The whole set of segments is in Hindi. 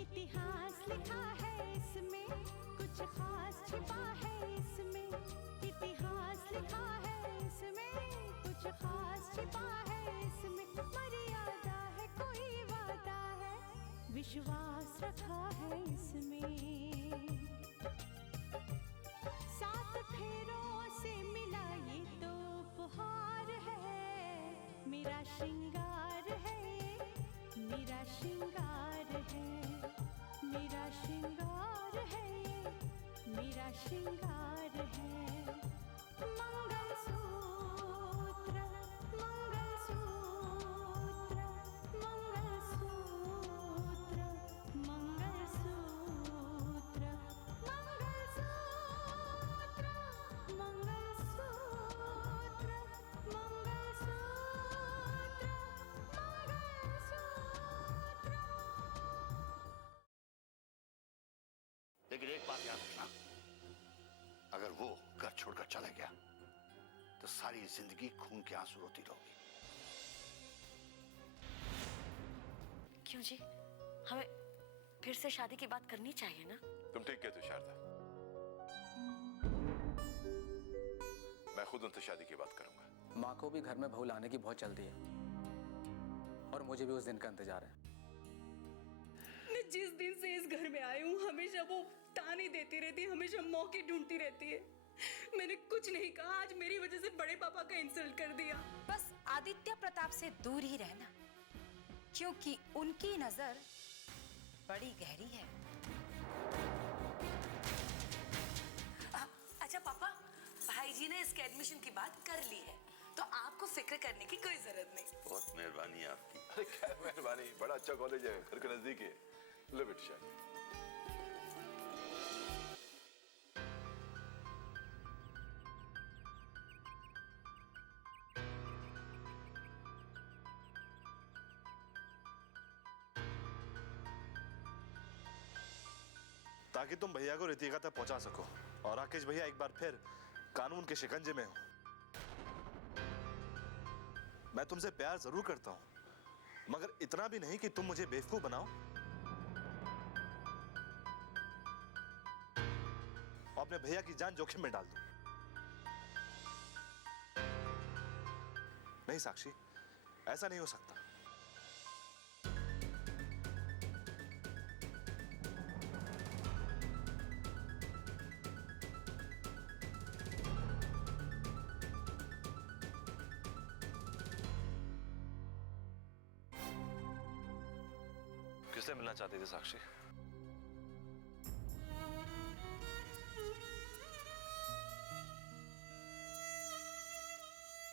इतिहास लिखा है इसमें, कुछ खास छिपा है इसमें। इतिहास लिखा है इसमें, कुछ खास छिपा है इसमें। मर्यादा है, कोई वादा है, विश्वास रखा है इसमें। सात फेरों से मिला ये तो उपहार है, मेरा श्रृंगार है, मेरा श्रृंगार है, मेरा श्रृंगार है, मेरा श्रृंगार है। मंगलसूत्र, मंगलसूत्र, मंगलसूत्र, मंगलसूत्र, मंगलसूत्र, मंगलसूत्र, मंगलसूत्र। लेकिन एक बात याद रखना, अगर वो घर छोड़कर चला गया तो सारी जिंदगी खून के आंसू रोती रहोगी। क्यों जी, हमें फिर से शादी की बात करनी चाहिए ना? तुम ठीक कहते हो शारदा, मैं खुद उनसे शादी की बात करूंगा। माँ को भी घर में बहू लाने की बहुत जल्दी है और मुझे भी उस दिन का इंतजार है। मैं जिस दिन से इस घर में आई हूँ हमेशा वो ताने देती रहती है, हमेशा मौके ढूंढती रहती है। मैंने कुछ नहीं कहा, आज मेरी वजह से बड़े पापा का इंसल्ट कर दिया। बस आदित्य प्रताप से दूर ही रहना, क्योंकि उनकी नजर बड़ी गहरी है। अच्छा पापा, भाई जी ने इसके एडमिशन की बात कर ली है, तो आपको फिक्र करने की कोई जरूरत नहीं। बहुत मेहरबानी है आपकी। अरे क्या मेहरबानी, बड़ा अच्छा कॉलेज है, घर के नजदीक है। लो बेटा। ताकि तुम भैया को रितिका तक पहुंचा सको और राकेश भैया एक बार फिर कानून के शिकंजे में हो। मैं तुमसे प्यार जरूर करता हूं, मगर इतना भी नहीं कि तुम मुझे बेवकूफ बनाओ और अपने भैया की जान जोखिम में डाल दो। नहीं साक्षी, ऐसा नहीं हो सकता। किससे मिलना चाहती थी साक्षी?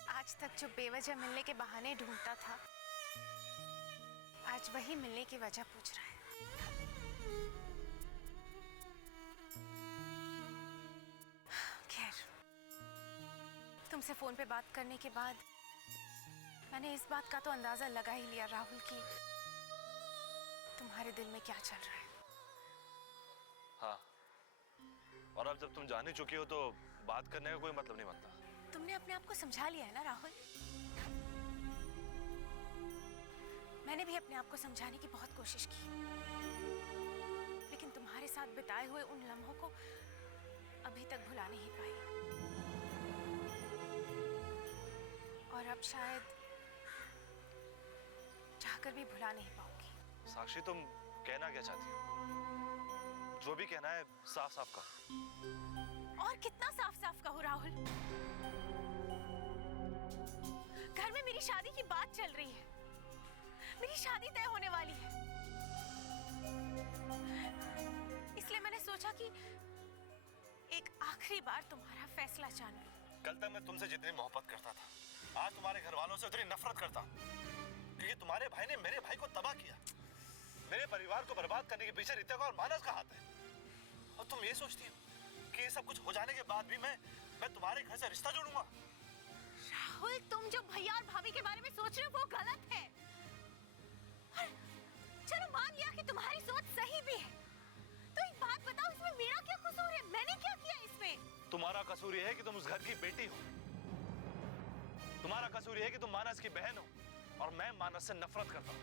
आज तक जो बेवजह मिलने के बहाने ढूंढता था, आज वही मिलने की वजह पूछ रहा है। खैर, तुमसे फोन पे बात करने के बाद मैंने इस बात का तो अंदाजा लगा ही लिया राहुल की तुम्हारे दिल में क्या चल रहा है। हाँ, और अब जब तुम जान ही चुकी हो तो बात करने का कोई मतलब नहीं बनता। तुमने अपने आप को समझा लिया है ना राहुल? मैंने भी अपने आप को समझाने की बहुत कोशिश की, लेकिन तुम्हारे साथ बिताए हुए उन लम्हों को अभी तक भुला नहीं पाई। और अब शायद चाहकर भी भुला नहीं पाऊंगी। साक्षी, तुम कहना क्या चाहती हो? जो भी कहना है साफ साफ कहो। और कितना साफ साफ कहूं राहुल? घर में मेरी शादी की बात चल रही है, मेरी शादी तय होने वाली है। इसलिए मैंने सोचा कि एक आखिरी बार तुम्हारा फैसला जानूं। कल तक मैं तुमसे जितनी मोहब्बत करता था, आज तुम्हारे घर वालों से उतनी नफरत करता हूं, क्योंकि तुम्हारे भाई ने मेरे भाई को तबाह किया। मेरे परिवार को बर्बाद करने के पीछे रितिका और मानस का हाथ है। और तुम ये सोचती हो कि ये सब कुछ हो जाने के बाद भी मैं तुम्हारे घर से रिश्ता जोड़ूंगा? राहुल, तुम जो भैया और भाभी के बारे में सोच रहे हो वो गलत है। चलो मान लिया कि तुम्हारी सोच सही भी है, तो एक बात बताओ, इसमें मेरा क्या कसूर है? मैंने क्या किया इसमें? तुम्हारा कसूर यह है कि तुम उस घर की बेटी हो। तुम्हारा कसूर यह है कि तुम मानस की बहन हो और मैं मानस से नफरत करता हूं।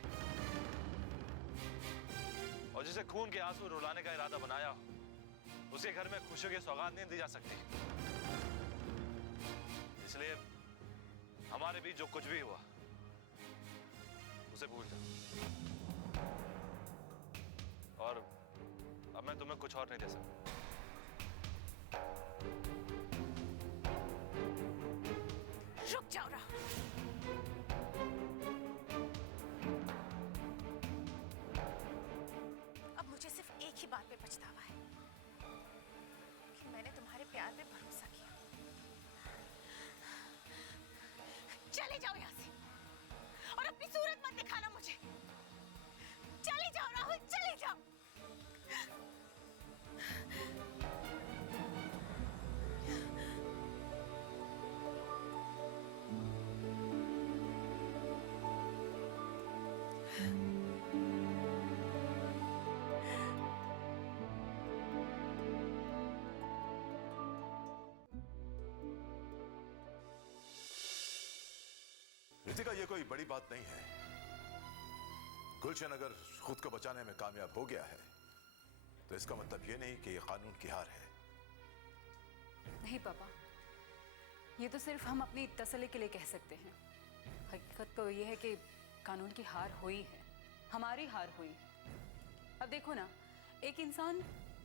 और जिस जिसे खून के आंसू रुलाने का इरादा बनाया हो उसके घर में खुशियों की सौगात नहीं दी जा सकती। इसलिए हमारे बीच जो कुछ भी हुआ उसे भूल जा। और अब मैं तुम्हें कुछ और नहीं दे सकता। रुक जाओ राहुल। अब मुझे सिर्फ एक ही बात पे पछतावा है कि मैंने तुम्हारे प्यार पे भरोसा किया। चले जाओ यहाँ से और अपनी सूरत मत दिखाना मुझे। चले जाओ राहुल, चले जाओ। रितिका, ये कोई बड़ी बात नहीं है। गुलशन अगर खुद को बचाने में कामयाब हो गया है तो इसका मतलब ये नहीं कि ये कानून की हार है। नहीं पापा, ये तो सिर्फ हम अपनी तसल्ली के लिए कह सकते हैं। हकीकत तो ये है कि कानून की हार हुई है, हमारी हार हुई है। अब देखो ना, एक इंसान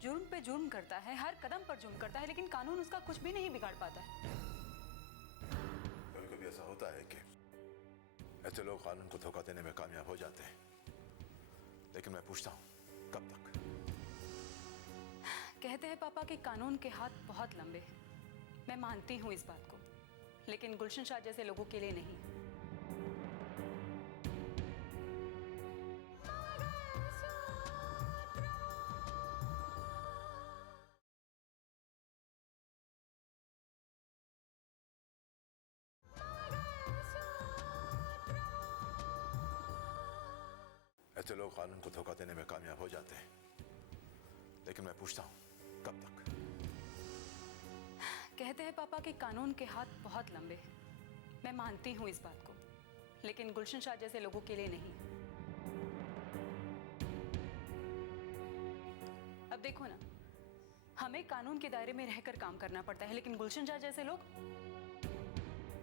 जुर्म पे जुर्म करता है, हर कदम पर जुर्म करता है, लेकिन कानून उसका कुछ भी नहीं बिगाड़ पाता है। कभी कभी ऐसा होता है कि ऐसे लोग कानून को धोखा देने में कामयाब हो जाते हैं, लेकिन मैं पूछता हूं, कब तक? कहते हैं पापा कि कानून के हाथ बहुत लंबे हैं। मैं मानती हूँ इस बात को, लेकिन गुलशन शाह जैसे लोगों के लिए नहीं। ऐसे लोग कानून को धोखा देने में कामयाब हो जाते हैं, लेकिन मैं पूछता हूं, कब तक? कहते हैं पापा कि कानून के हाथ बहुत लंबे हैं। मैं मानती हूँ इस बात को, लेकिन गुलशन शाह जैसे लोगों के लिए नहीं। अब देखो ना, हमें कानून के दायरे में रहकर काम करना पड़ता है, लेकिन गुलशन शाह जैसे लोग,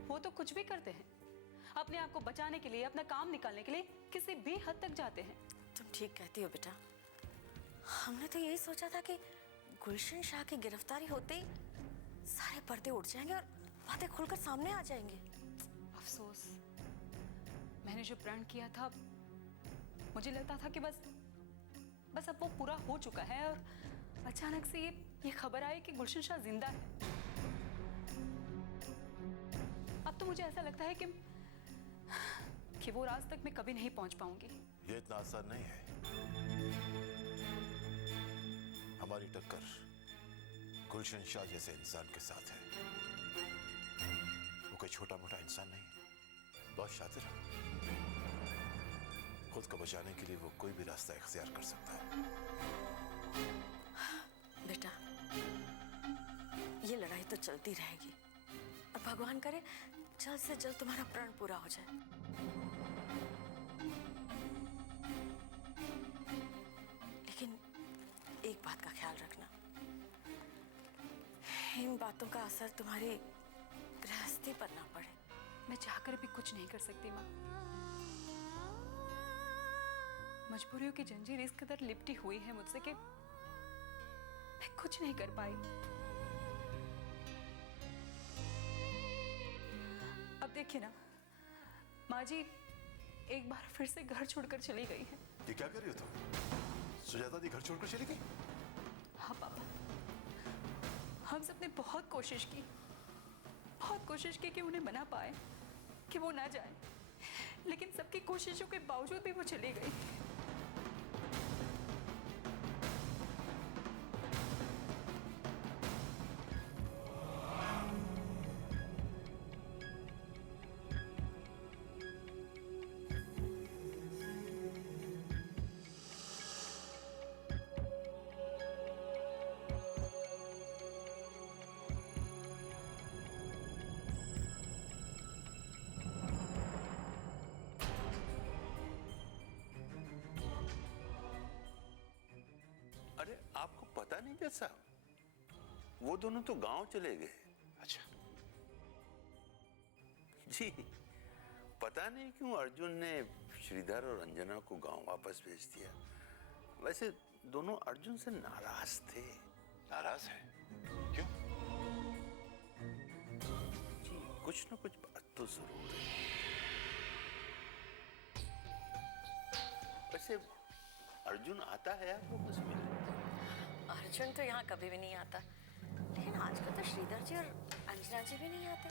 वो तो कुछ भी करते हैं। अपने आप को बचाने के लिए, अपना काम निकालने के लिए किसी भी हद तक जाते हैं। तुम ठीक कहती हो बेटा। हमने तो यही सोचा था कि गुलशन शाह की गिरफ्तारी होते ही सारे पर्दे उठ जाएंगे और बातें खुलकर सामने आ जाएंगी। अफसोस, मैंने जो प्रण किया था, मुझे लगता था कि बस अब वो पूरा हो चुका है, और अचानक से ये खबर आई कि गुलशन शाह जिंदा है। अब तो मुझे ऐसा लगता है कि वो राज तक मैं कभी नहीं पहुंच पाऊंगी। ये इतना आसान नहीं है। हमारी टक्कर गुलशन शाह जैसे इंसान के साथ है। वो कोई छोटा मोटा इंसान नहीं, बहुत शातिर है। खुद को बचाने के लिए वो कोई भी रास्ता इख्तियार कर सकता है। बेटा, ये लड़ाई तो चलती रहेगी और भगवान करे जल्द से जल्द तुम्हारा प्रण पूरा हो जाए। लेकिन एक बात का ख्याल रखना, इन बातों का असर तुम्हारी गृहस्थी पर ना पड़े। मैं चाहकर भी कुछ नहीं कर सकती माँ। मजबूरियों की जंजीर इस कदर लिपटी हुई है मुझसे कि मैं कुछ नहीं कर पाई। अब देखिए ना, माँ जी एक बार फिर से घर छोड़कर चली गई है। ये क्या कर रही हो तुम? सुजाता दी घर छोड़कर चली गई? हाँ पापा, हम सबने बहुत कोशिश की कि उन्हें मना पाए कि वो ना जाए, लेकिन सबकी कोशिशों के बावजूद भी वो चली गई। आपको पता नहीं जैसा, वो दोनों तो गांव चले गए। अच्छा, जी, पता नहीं क्यों अर्जुन ने श्रीधर और अंजना को गांव वापस भेज दिया। वैसे दोनों अर्जुन से नाराज थे। नाराज है? क्यों? जी, कुछ ना कुछ बात तो जरूर है। वैसे अर्जुन आता है आपको बस मिलने? अर्जुन तो यहाँ कभी भी नहीं आता, लेकिन आजकल तो श्रीधर जी और अंजना जी भी नहीं आते।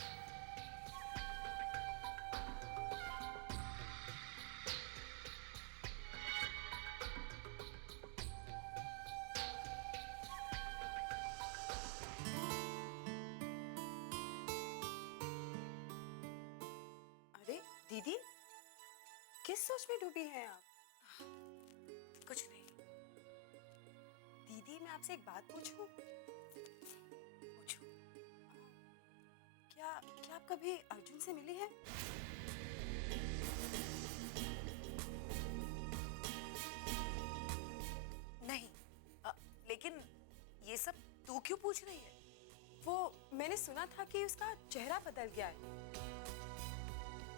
अरे दीदी, किस सोच में डूबी हैं आप? कुछ नहीं। दीदी, मैं आपसे एक बात पूछूं? पूछो। क्या क्या आप कभी अर्जुन से मिली हैं? नहीं। लेकिन ये सब तू क्यों पूछ रही है? वो मैंने सुना था कि उसका चेहरा बदल गया है।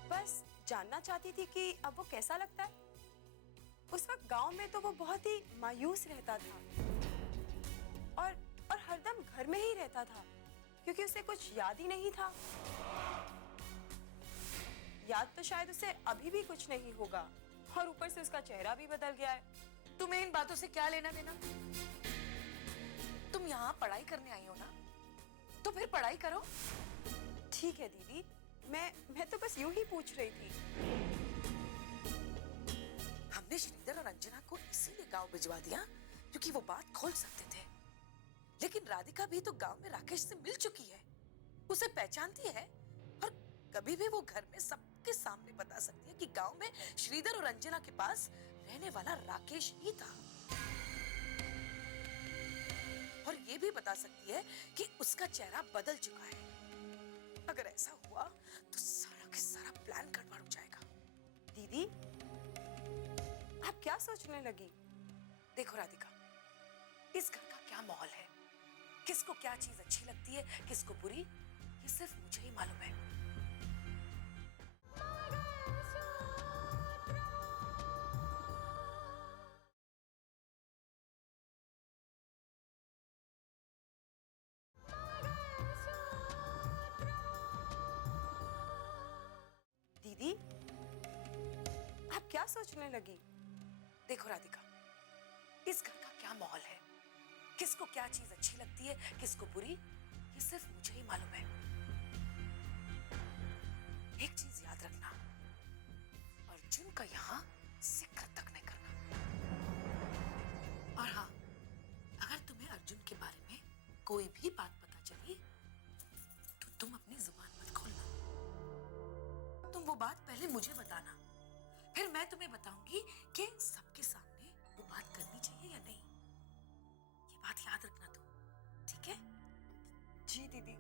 बस जानना चाहती थी कि अब वो कैसा लगता है। उस वक्त गांव में तो वो बहुत ही मायूस रहता था और हरदम घर में ही रहता था, क्योंकि उसे कुछ याद ही नहीं था। याद तो शायद उसे अभी भी कुछ नहीं होगा, और ऊपर से उसका चेहरा भी बदल गया है। तुम्हें इन बातों से क्या लेना देना? तुम यहाँ पढ़ाई करने आई हो ना, तो फिर पढ़ाई करो। ठीक है दीदी, मैं तो बस यूं ही पूछ रही थी। हमने श्रीधर और अंजना को इसीलिए गांव भिजवा दिया क्योंकि वो बात खोल सकते थे। लेकिन राधिका भी तो गांव में राकेश से मिल चुकी है, उसे पहचानती है, और कभी भी वो घर में सबके सामने बता सकती है कि गांव में श्रीधर और अंजना के पास रहने वाला राकेश ही था। और ये भी बता सकती है कि उसका चेहरा बदल चुका है। अगर ऐसा हुआ तो सारा के सारा प्लान गड़बड़ हो जाएगा। दीदी, आप क्या सोचने लगी? देखो राधिका, इस घर का क्या माहौल है, किसको क्या चीज अच्छी लगती है, किसको बुरी, ये सिर्फ मुझे ही मालूम है। दीदी, आप क्या सोचने लगी? देखो राधिका, इस घर का क्या माहौल है, किसको क्या चीज अच्छी लगती है, किसको बुरी, ये सिर्फ मुझे ही मालूम है। एक चीज याद रखना, अर्जुन का यहाँ जिक्र तक नहीं करना। और हाँ, अगर तुम्हें अर्जुन के बारे में कोई भी बात पता चली तो तुम अपनी जुबान मत खोलना। तुम वो बात पहले मुझे बताना, फिर मैं तुम्हें बताऊंगी कि सबके सामने वो बात करनी चाहिए या नहीं। ये बात याद रखना तुम, ठीक है? जी दीदी।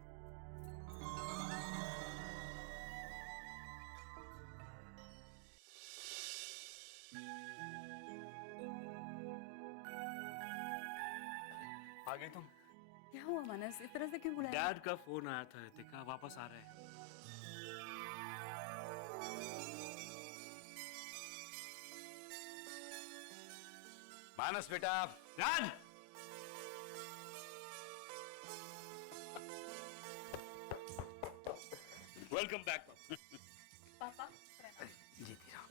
आ गई तुम? क्या हुआ मानस, इस तरह से क्यों बुलाया? डैड का फोन आया था, रितिका वापस आ रहे हैं। मानस बेटा। डैड! वेलकम बैक पापा। जीती रहो,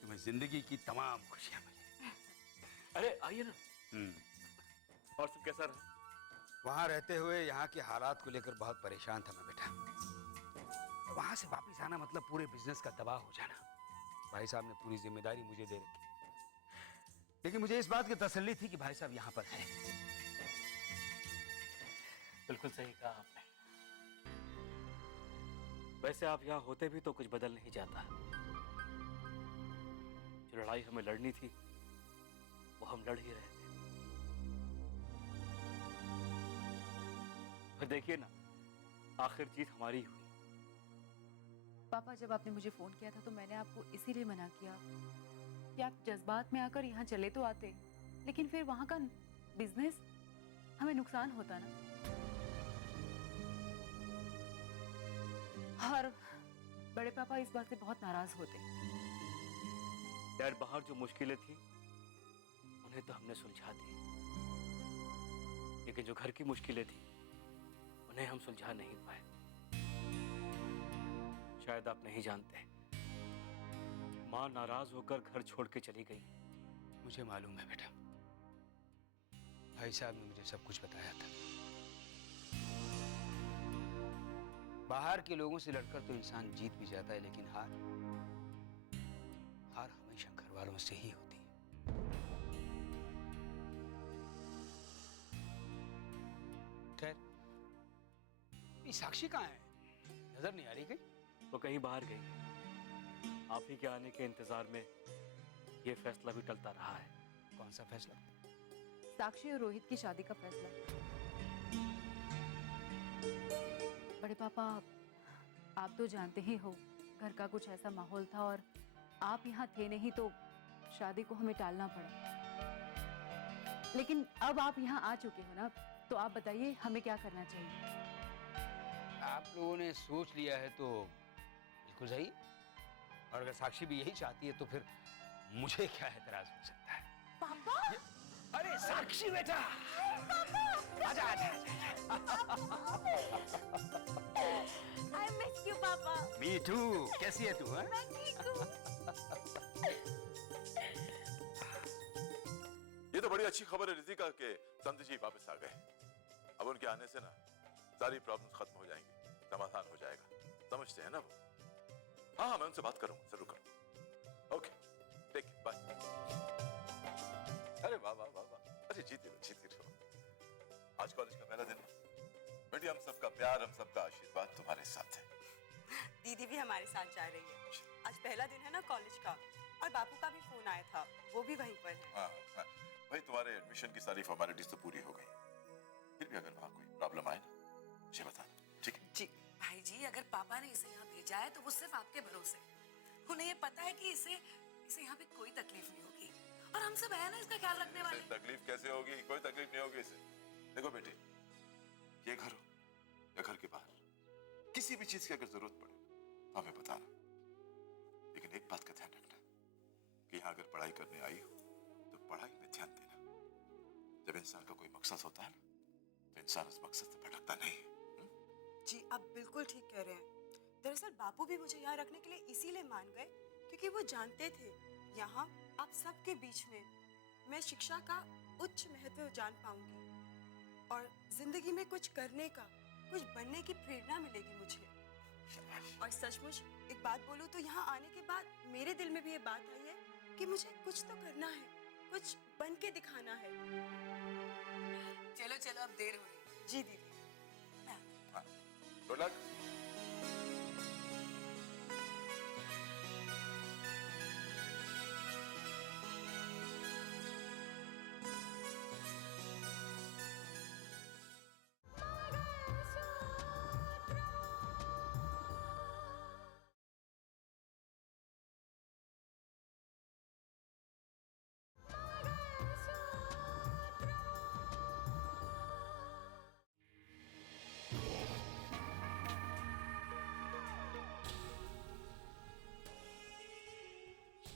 तुम्हें जिंदगी की तमाम खुशियां मिले। अरे आइए ना। और सब कैसा रहा? वहां रहते हुए यहाँ के हालात को लेकर बहुत परेशान था मैं बेटा। वहां से वापस आना मतलब पूरे बिजनेस का तबाह हो जाना। भाई साहब ने पूरी जिम्मेदारी मुझे दे रखी, लेकिन मुझे इस बात की तसल्ली थी कि भाई साहब यहाँ पर हैं। बिल्कुल सही कहा आपने। वैसे आप यहाँ होते भी तो कुछ बदल नहीं जाता। जो लड़ाई हमें लड़नी थी वो हम लड़ ही रहे थे। फिर देखिए ना, आखिर जीत हमारी हुई। पापा, जब आपने मुझे फोन किया था तो मैंने आपको इसीलिए मना किया कि आप जज्बात में आकर यहाँ चले तो आते, लेकिन फिर वहाँ का बिजनेस हमें नुकसान होता ना। और बड़े पापा इस बात से बहुत नाराज होते। डैड, बाहर जो मुश्किलें थी उन्हें तो हमने सुलझा दी, लेकिन जो घर की मुश्किलें थी उन्हें हम सुलझा नहीं पाए। शायद आप नहीं जानते, माँ नाराज होकर घर छोड़ के चली गई। मुझे मालूम है बेटा, भाई साहब ने मुझे सब कुछ बताया था। बाहर के लोगों से लड़कर तो इंसान जीत भी जाता है, लेकिन हार हमेशा घर वालों से ही होती है। खैर, ये साक्षी कहाँ है? नजर नहीं आ रही कहीं? वो कहीं बाहर गई। आप ही के आने के इंतजार में ये फैसला भी टलता रहा है। कौन सा फैसला? साक्षी और रोहित की शादी का फैसला। बड़े पापा, आप तो जानते ही हो घर का कुछ ऐसा माहौल था और आप यहाँ थे नहीं तो शादी को हमें टालना पड़ा। लेकिन अब आप यहाँ आ चुके हो ना, तो आप बताइए हमें क्या करना चाहिए? आप लोगों ने सोच लिया है तो बिल्कुल सही, और अगर साक्षी भी यही चाहती है तो फिर मुझे क्या एतराज हो सकता है? पापा! अरे साक्षी बेटा! आजा आजा I miss you, पापा। Me too. कैसी है तू? मैं ठीक हूँ। ये तो बड़ी अच्छी खबर है रितिका के संत जी वापस आ गए। अब उनके आने से ना सारी प्रॉब्लम्स खत्म हो जाएंगी, समाधान हो जाएगा। समझते हैं ना वो? हाँ, मैं उनसे बात करूंगा, जरूर करूंगा। Okay, take bye. अरे वाह वाह वाह वाह, अरे जीती रहो। आज कॉलेज का पहला दिन है बेटी, हम सबका प्यार, हम सबका आशीर्वाद तुम्हारे साथ है। दीदी भी हमारे साथ जा रही है। आज पहला दिन है ना कॉलेज का, और बापू का भी फोन आया था, वो भी वहीं पर है। हाँ, भाई तुम्हारे एडमिशन की सारी फॉर्मेलिटीज तो पूरी हो गई। फिर भी अगर वहाँ कोई प्रॉब्लम आए ना मुझे बताना, ठीक है? जी भाई जी, अगर पापा ने इसे यहाँ भेजा है तो वो सिर्फ आपके भरोसे। उन्हें ये पता है कि इसे यहाँ पे कोई तकलीफ नहीं होगी, और हम सब है ना इसका ख्याल रखने वाले। तकलीफ कैसे होगी? कोई तकलीफ नहीं होगी इसे। देखो बेटी, ये घर हो या घर के बाहर, किसी भी चीज की अगर जरूरत पड़े तो हमें बताना। लेकिन एक बात का ध्यान रखना कि यहाँ अगर पढ़ाई करने आई हो तो पढ़ाई में ध्यान देना। जब इंसान का कोई मकसद होता है ना, तो इंसान उस मकसद से भटकता नहीं है। जी आप बिल्कुल ठीक कह रहे हैं। दरअसल बापू भी मुझे यहाँ रखने के लिए इसीलिए मान गए क्योंकि वो जानते थे यहाँ आप सबके बीच में मैं शिक्षा का उच्च महत्व जान पाऊंगी और जिंदगी में कुछ करने का, कुछ बनने की प्रेरणा मिलेगी मुझे। और सचमुच एक बात बोलूं तो यहाँ आने के बाद मेरे दिल में भी ये बात आई है कि मुझे कुछ तो करना है, कुछ बन के दिखाना है। चलो चलो, अब देर हो रही। जी दीदी। Good luck.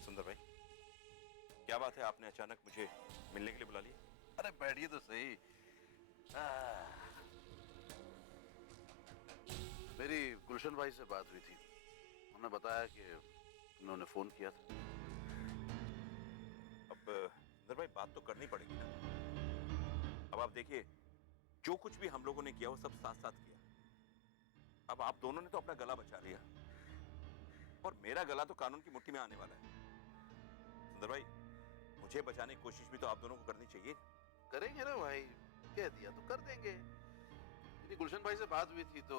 सुंदर भाई, क्या बात है, आपने अचानक मुझे मिलने के लिए बुला लिया? अरे बैठिए तो सही। मेरी गुलशन भाई से बात हुई थी, उन्होंने बताया कि उन्होंने फोन किया था। अब सुंदर भाई, बात तो करनी पड़ेगी ना। अब आप देखिए, जो कुछ भी हम लोगों ने किया वो सब साथ साथ किया। अब आप दोनों ने तो अपना गला बचा लिया, और मेरा गला तो कानून की मुट्ठी में आने वाला है। सुंदर भाई, मुझे बचाने की कोशिश भी तो आप दोनों को करनी चाहिए। करेंगे ना भाई, कह दिया तो कर देंगे। मेरी गुलशन भाई से बात हुई थी तो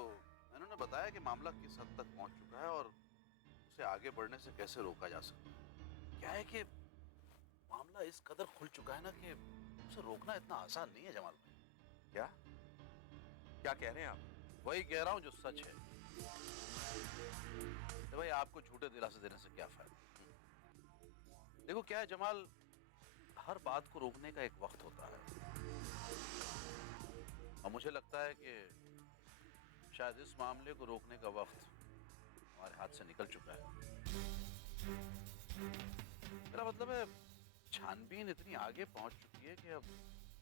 उन्होंने बताया कि मामला किस हद तक पहुंच चुका है और उसे आगे बढ़ने से कैसे रोका जा सकता है। क्या है कि मामला इस कदर खुल चुका है ना कि उसे रोकना इतना आसान नहीं है जमाल भाई। क्या क्या कह रहे हैं आप? वही कह रहा हूँ जो सच है। तो भाई आपको झूठे दिलासे देने से क्या फायदा। देखो क्या है जमाल, हर बात को रोकने का एक वक्त होता है, और मुझे लगता है कि शायद इस मामले को रोकने का वक्त हमारे हाथ से निकल चुका है। मेरा मतलब है छानबीन इतनी आगे पहुंच चुकी है कि अब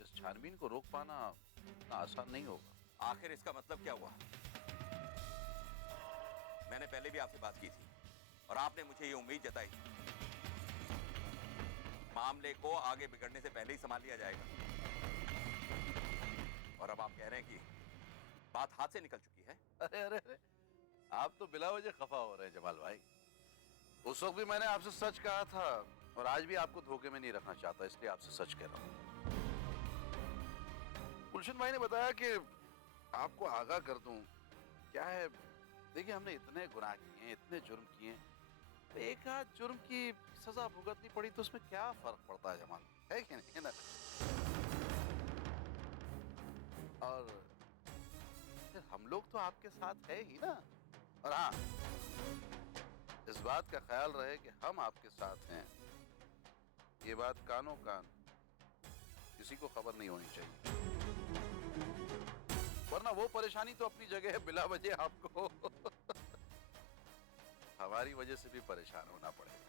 इस छानबीन को रोक पाना इतना आसान नहीं होगा। आखिर इसका मतलब क्या हुआ? मैंने पहले भी आपसे बात की थी और आपने मुझे ये उम्मीद जताई थी मामले को आगे बिगड़ने से पहले ही संभाल लिया जाएगा, और अब आप कह रहे हैं कि बात हाथ से निकल चुकी है। अरे अरे अरे, आप तो बिला वजह खफा हो रहे हैं जमाल भाई। उस वक्त भी मैंने आपसे सच कहा था और आज भी आपको धोखे में नहीं रखना चाहता, इसलिए आपसे सच कह रहा हूं। गुलशन भाई ने बताया कि आपको आगाह कर दूं। क्या है, देखिए हमने इतने गुनाह किए, इतने जुर्म किए, तो एक आध जुर्म की सजा भुगतनी पड़ी तो उसमें क्या फर्क पड़ता है जमाल, है कि नहीं? है ना? और फिर हम लोग तो आपके साथ है ही ना। और हाँ, इस बात का ख्याल रहे कि हम आपके साथ हैं, ये बात कानों कान किसी को खबर नहीं होनी चाहिए, वरना वो परेशानी तो अपनी जगह है, बिला वजह आपको हमारी वजह से भी परेशान होना पड़ेगा।